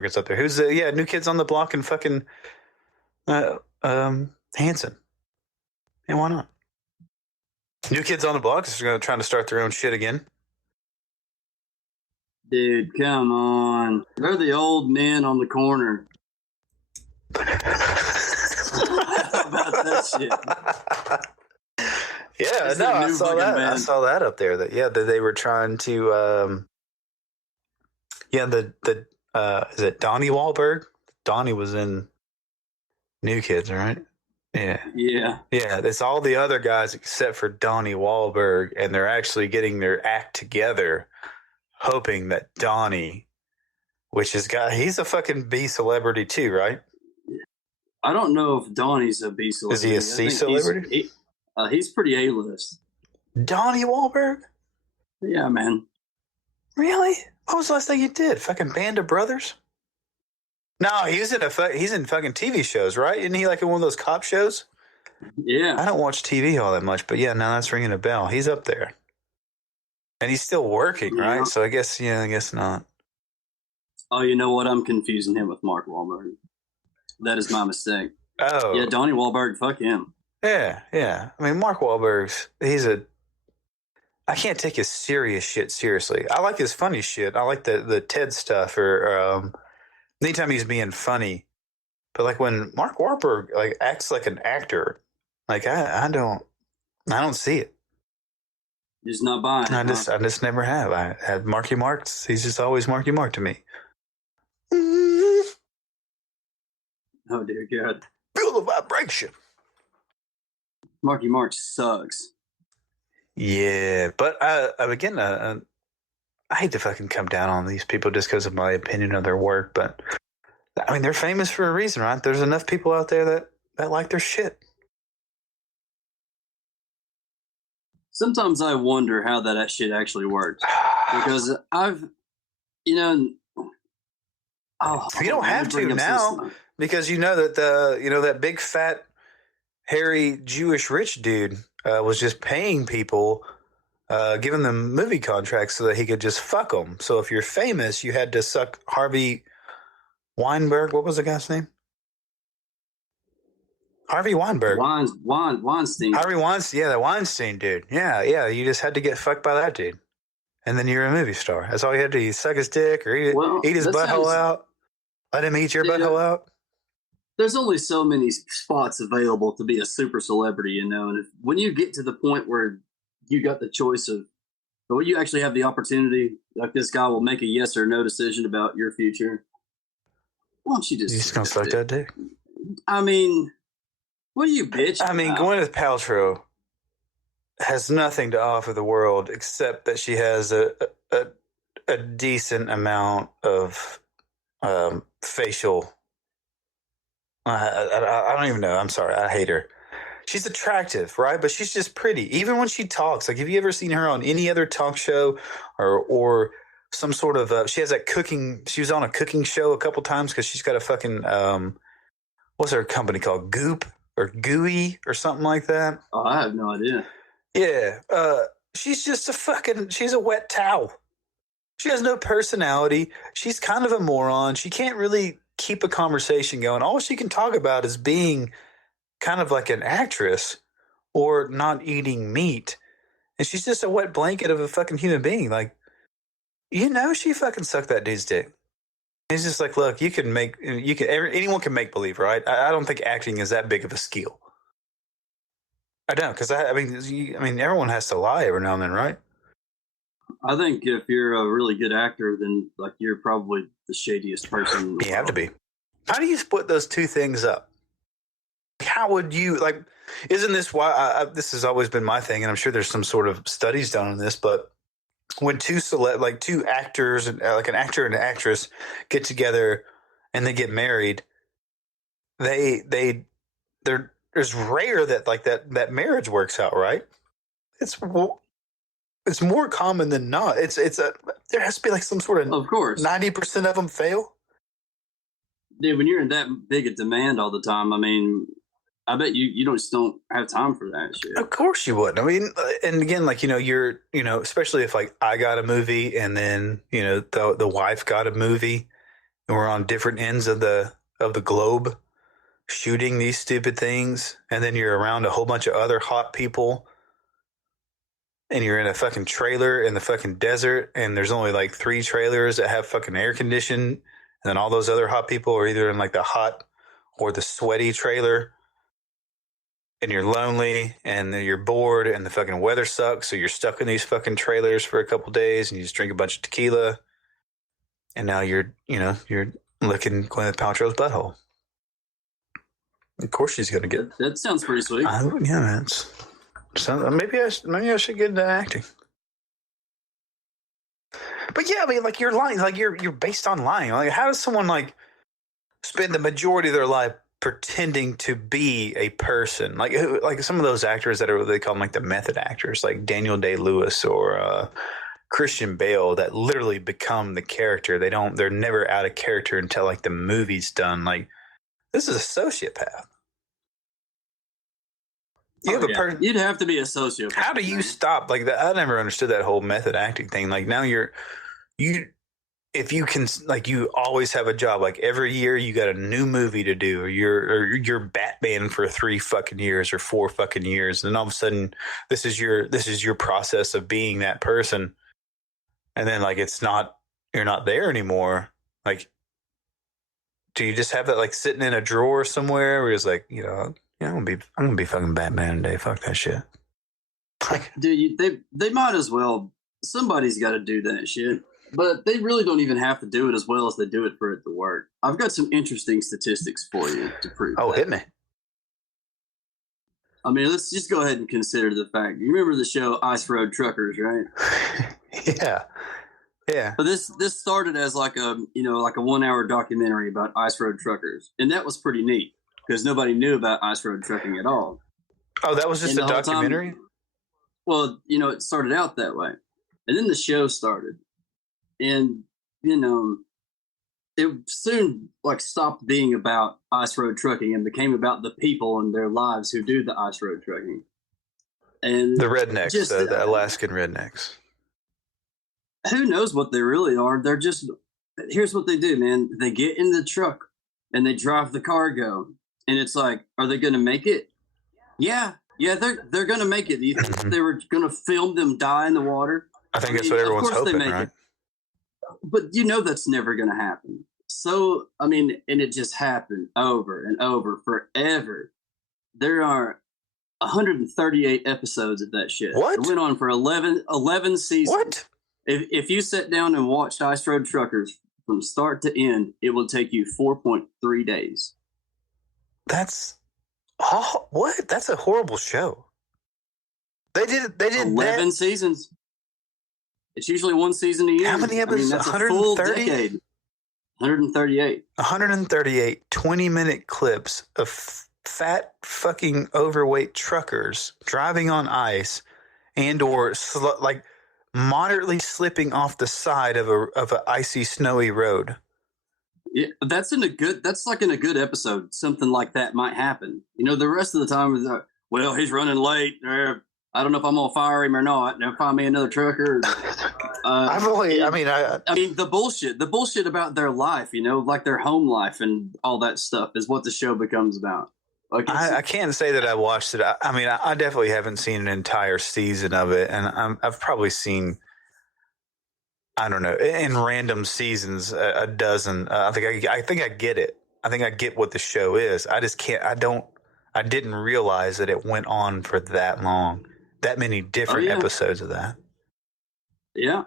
It's up there. Who's the New Kids on the Block and fucking Hanson. And why not? New Kids on the Block is going to try to start their own shit again. Dude, come on. They're the old men on the corner. How about that shit? Yeah, no, I saw that. Band. I saw that up there. That they were trying to. Is it Donnie Wahlberg? Donnie was in New Kids, right? Yeah. Yeah. Yeah, it's all the other guys except for Donnie Wahlberg, and they're actually getting their act together, hoping that Donnie, he's a fucking B celebrity too, right? I don't know if Donnie's a B celebrity. Is he a C celebrity? He's pretty A-list. Donnie Wahlberg? Yeah, man. Really? What was the last thing you did? Fucking Band of Brothers? No, he's in fucking TV shows, right? Isn't he like in one of those cop shows? Yeah. I don't watch TV all that much, but yeah, now that's ringing a bell. He's up there. And he's still working, right? So I guess not. Oh, you know what? I'm confusing him with Mark Wahlberg. That is my mistake. Oh. Yeah, Donnie Wahlberg, fuck him. Yeah. I mean, Mark Wahlberg's, I can't take his serious shit seriously. I like his funny shit. I like the TED stuff or anytime he's being funny. But like when Mark Wahlberg like acts like an actor, like I don't see it. You're just not buying it. I just never have. I had Marky Marks. He's just always Marky Mark to me. Oh dear God. Feel the vibration. Marky Mark sucks. Yeah, but again, I hate to fucking come down on these people just because of my opinion of their work, but I mean, they're famous for a reason, right? There's enough people out there that like their shit. Sometimes I wonder how that shit actually works. Because you don't have to now because you know that that big fat hairy Jewish rich dude was just paying people, giving them movie contracts so that he could just fuck them. So if you're famous, you had to suck Harvey Weinberg. What was the guy's name? Harvey Weinberg. Weinstein. Harvey Weinstein. Yeah, the Weinstein dude. Yeah. You just had to get fucked by that dude. And then you're a movie star. That's all you had to do. You suck his dick or eat his butthole out. Let him eat your butthole out. There's only so many spots available to be a super celebrity, and when you get to the point where you got the choice of, but when you actually have the opportunity, like this guy will make a yes or no decision about your future. Why don't you just gonna suck that dick? I mean, what are you, bitch? I mean, Gwyneth Paltrow has nothing to offer the world except that she has a decent amount of facial. I don't even know. I'm sorry. I hate her. She's attractive, right? But she's just pretty. Even when she talks, like, have you ever seen her on any other talk show or some sort of, she has that cooking, she was on a cooking show a couple times because she's got a fucking, what's her company called? Goop or Gooey or something like that. Oh, I have no idea. Yeah. She's just she's a wet towel. She has no personality. She's kind of a moron. She can't really keep a conversation going. All she can talk about is being kind of like an actress or not eating meat. And she's just a wet blanket of a fucking human being. Like, she fucking sucked that dude's dick. He's just like, look, anyone can make believe, right? I don't think acting is that big of a skill. I don't, because I mean, everyone has to lie every now and then, right? I think if you're a really good actor, then like you're probably the shadiest person in the world. You have to be. How do you split those two things up? How would you isn't this why this has always been my thing, and I'm sure there's some sort of studies done on this, but when two actors and like an actor and an actress get together and they get married, there's rare that marriage works out, right? It's more common than not. There has to be like some sort of course 90% of them fail. Dude, when you're in that big a demand all the time, I mean, I bet you don't have time for that shit. Of course you wouldn't. I mean, and again, like, you're, especially if like I got a movie and then, the wife got a movie and we're on different ends of the globe shooting these stupid things, and then you're around a whole bunch of other hot people, and you're in a fucking trailer in the fucking desert, and there's only like 3 trailers that have fucking air conditioning, and then all those other hot people are either in like the hot or the sweaty trailer, and you're lonely and you're bored and the fucking weather sucks, so you're stuck in these fucking trailers for a couple days, and you just drink a bunch of tequila, and now you're licking Gwyneth Paltrow's butthole. Of course she's gonna get. That sounds pretty sweet. Yeah, maybe I should get into acting. But yeah, I mean, like, you're lying, like you're based on lying. Like, how does someone like spend the majority of their life pretending to be a person? Like some of those actors that are what they call them, like the method actors, like Daniel Day-Lewis or Christian Bale, that literally become the character. They're never out of character until like the movie's done. Like, this is a sociopath. You'd have to be a sociopath. How do you stop like that? I never understood that whole method acting thing. Like, now if you can, like, you always have a job. Like, every year you got a new movie to do, or you're Batman for 3 fucking years or 4 fucking years, and then all of a sudden this is your process of being that person, and then like you're not there anymore. Like, do you just have that like sitting in a drawer somewhere where it's like, I'm gonna be fucking Batman today. Fuck that shit. Like, dude, they might as well. Somebody's got to do that shit, but they really don't even have to do it as well as they do it for it to work. I've got some interesting statistics for you to prove. Oh, that. Hit me. I mean, let's just go ahead and consider the fact. You remember the show Ice Road Truckers, right? Yeah. Yeah. But this started as like a 1-hour documentary about ice road truckers, and that was pretty neat because nobody knew about ice road trucking at all. Oh, that was just a documentary? Well, it started out that way, and then the show started, and it soon like stopped being about ice road trucking and became about the people and their lives who do the ice road trucking. And the rednecks, the Alaskan rednecks. Who knows what they really are? They're just, here's what they do, man. They get in the truck and they drive the cargo, and it's like, are they going to make it? Yeah, they're going to make it. Do you think they were going to film them die in the water? I think that's what everyone's hoping, right? But that's never going to happen. So, I mean, and it just happened over and over forever. There are 138 episodes of that shit. What? It went on for 11 seasons. What? If you sat down and watched Ice Road Truckers from start to end, it will take you 4.3 days. That's what? That's a horrible show. They did 11 seasons. It's usually 1 season a year. How many episodes? That's 130? 138. 138 20-minute clips of fat fucking overweight truckers driving on ice and or like moderately slipping off the side of a icy, snowy road. Yeah, that's in a good episode. Something like that might happen. The rest of the time is well, he's running late. I don't know if I'm gonna fire him or not. Now find me another trucker. The bullshit about their life, like their home life and all that stuff is what the show becomes about. Like, I can't say that I watched it. I definitely haven't seen an entire season of it, and I've probably seen, I don't know, in random seasons a dozen. I think I get it. I think I get what the show is. I just can't. I didn't realize that it went on for that long, that many different episodes of that. Yeah.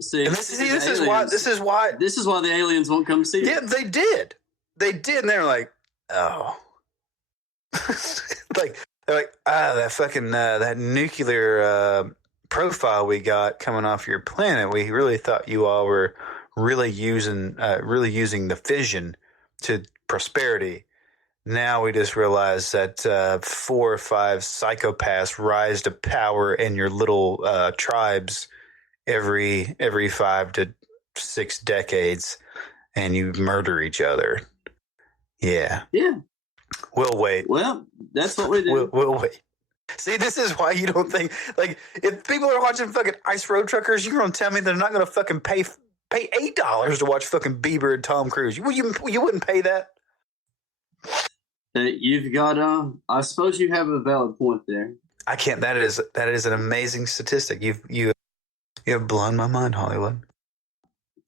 See, and this is why the aliens won't come see. Yeah, they did, and they were like, oh, they're like, that fucking that nuclear profile we got coming off your planet. We really thought you all were really using the fission to prosperity. Now we just realize that 4 or 5 psychopaths rise to power in your little tribes every 5 to 6 decades, and you murder each other. Yeah. We'll wait. Well, that's what we do. We'll wait. See, this is why you don't think, like, if people are watching fucking Ice Road Truckers, you're going to tell me they're not going to fucking pay pay $8 to watch fucking Bieber and Tom Cruise. You wouldn't pay that? You've got I suppose you have a valid point there. I can't. That is an amazing statistic. You have blown my mind, Hollywood.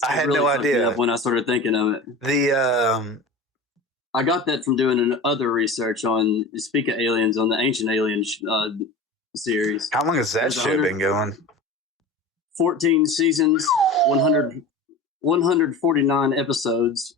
I had really no idea when I started thinking of it. I got that from doing other research on, speak of aliens, on the Ancient Aliens series. How long has that show been going? 14 seasons, 149 episodes.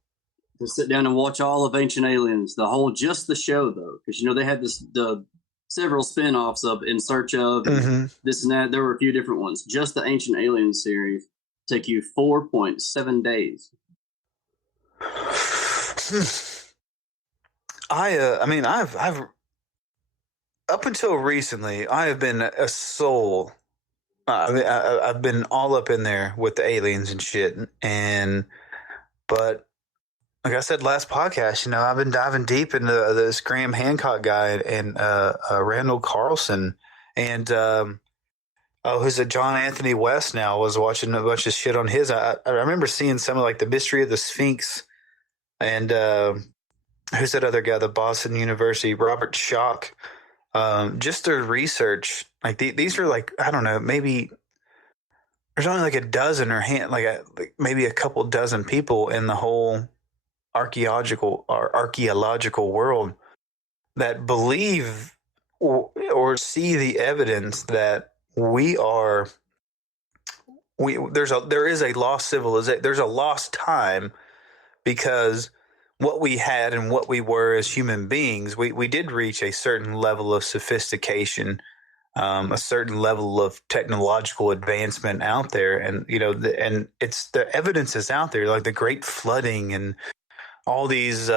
To sit down and watch all of Ancient Aliens, just the show though, because they had the several spin-offs of In Search of, and this and that. There were a few different ones. Just the Ancient Aliens series take you 4.7 days. I've up until recently, I have been a soul. I've been all up in there with the aliens and shit, but like I said last podcast, I've been diving deep into this Graham Hancock guy and Randall Carlson, and who's it? John Anthony West. Now was watching a bunch of shit on his. I remember seeing some of like the mystery of the Spinx, and who's that other guy? The Boston University, Robert Schoch. Just their research, like these are like, I don't know, maybe there's only like a dozen or maybe a couple dozen people in the whole archaeological world that believe or see the evidence that there is a lost civilization. There's a lost time, because what we had and what we were as human beings, we did reach a certain level of sophistication, a certain level of technological advancement out there. And, and it's the evidence is out there, like the Great Flooding and all these,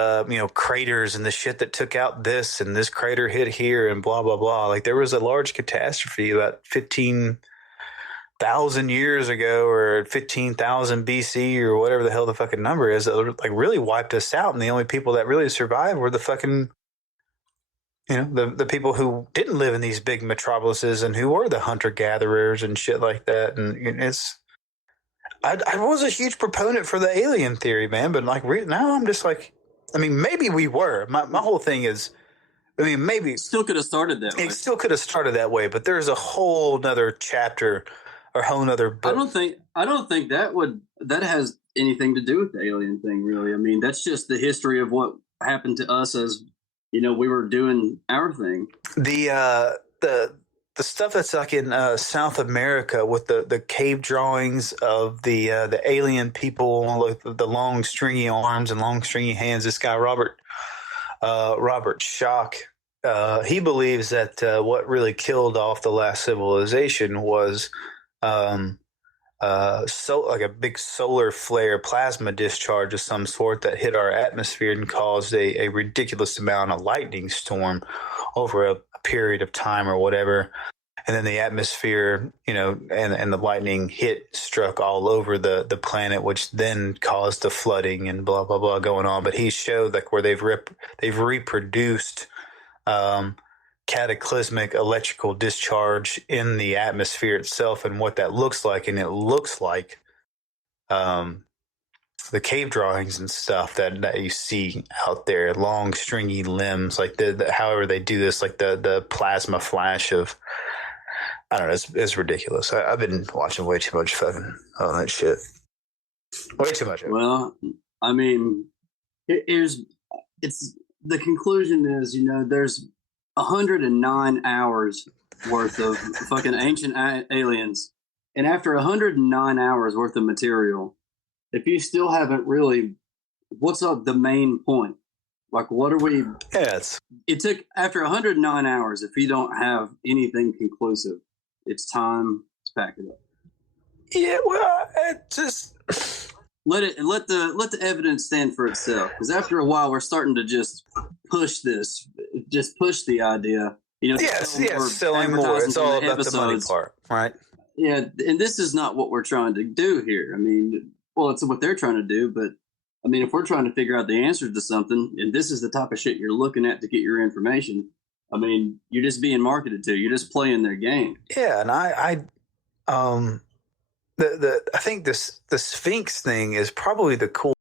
craters and the shit that took out this and this crater hit here and blah, blah, blah. Like there was a large catastrophe about 15,000 years ago or 15,000 BC or whatever the hell the fucking number is, that like really wiped us out. And the only people that really survived were the fucking, the people who didn't live in these big metropolises and who were the hunter gatherers and shit like that. And I was a huge proponent for the alien theory, man, but like now I'm just like, maybe we were. My whole thing is, maybe still could have started that way. It still could have started that way, but there's a whole nother chapter or a whole nother book. I don't think that has anything to do with the alien thing, really. That's just the history of what happened to us as, we were doing our thing. The stuff that's like in South America with the cave drawings of the alien people with the long stringy arms and long stringy hands. This guy Robert Schoch, he believes that what really killed off the last civilization was like a big solar flare, plasma discharge of some sort that hit our atmosphere and caused a ridiculous amount of lightning storm over a period of time or whatever. And then the atmosphere, and the lightning struck all over the planet, which then caused the flooding and blah, blah, blah going on. But he showed like where they've reproduced cataclysmic electrical discharge in the atmosphere itself and what that looks like. And it looks like the cave drawings and stuff that you see out there, long stringy limbs, like however they do this, like the plasma flash of, I don't know, it's ridiculous. I've been watching way too much fucking all that shit. Way too much. Well, it's the conclusion is, there's 109 hours worth of fucking Ancient Aliens. And after 109 hours worth of material, if you still haven't really, what's up the main point? Like, what are we? Yes. It took, after 109 hours, if you don't have anything conclusive, it's time to pack it up. Yeah, well, it just let the evidence stand for itself. Because after a while, we're starting to just push the idea. Yes, selling more. It's all about the money part, right? Yeah, and this is not what we're trying to do here. It's what they're trying to do, but if we're trying to figure out the answers to something, and this is the type of shit you're looking at to get your information, you're just being marketed to. You're just playing their game. Yeah, and I think the Sphinx thing is probably the cool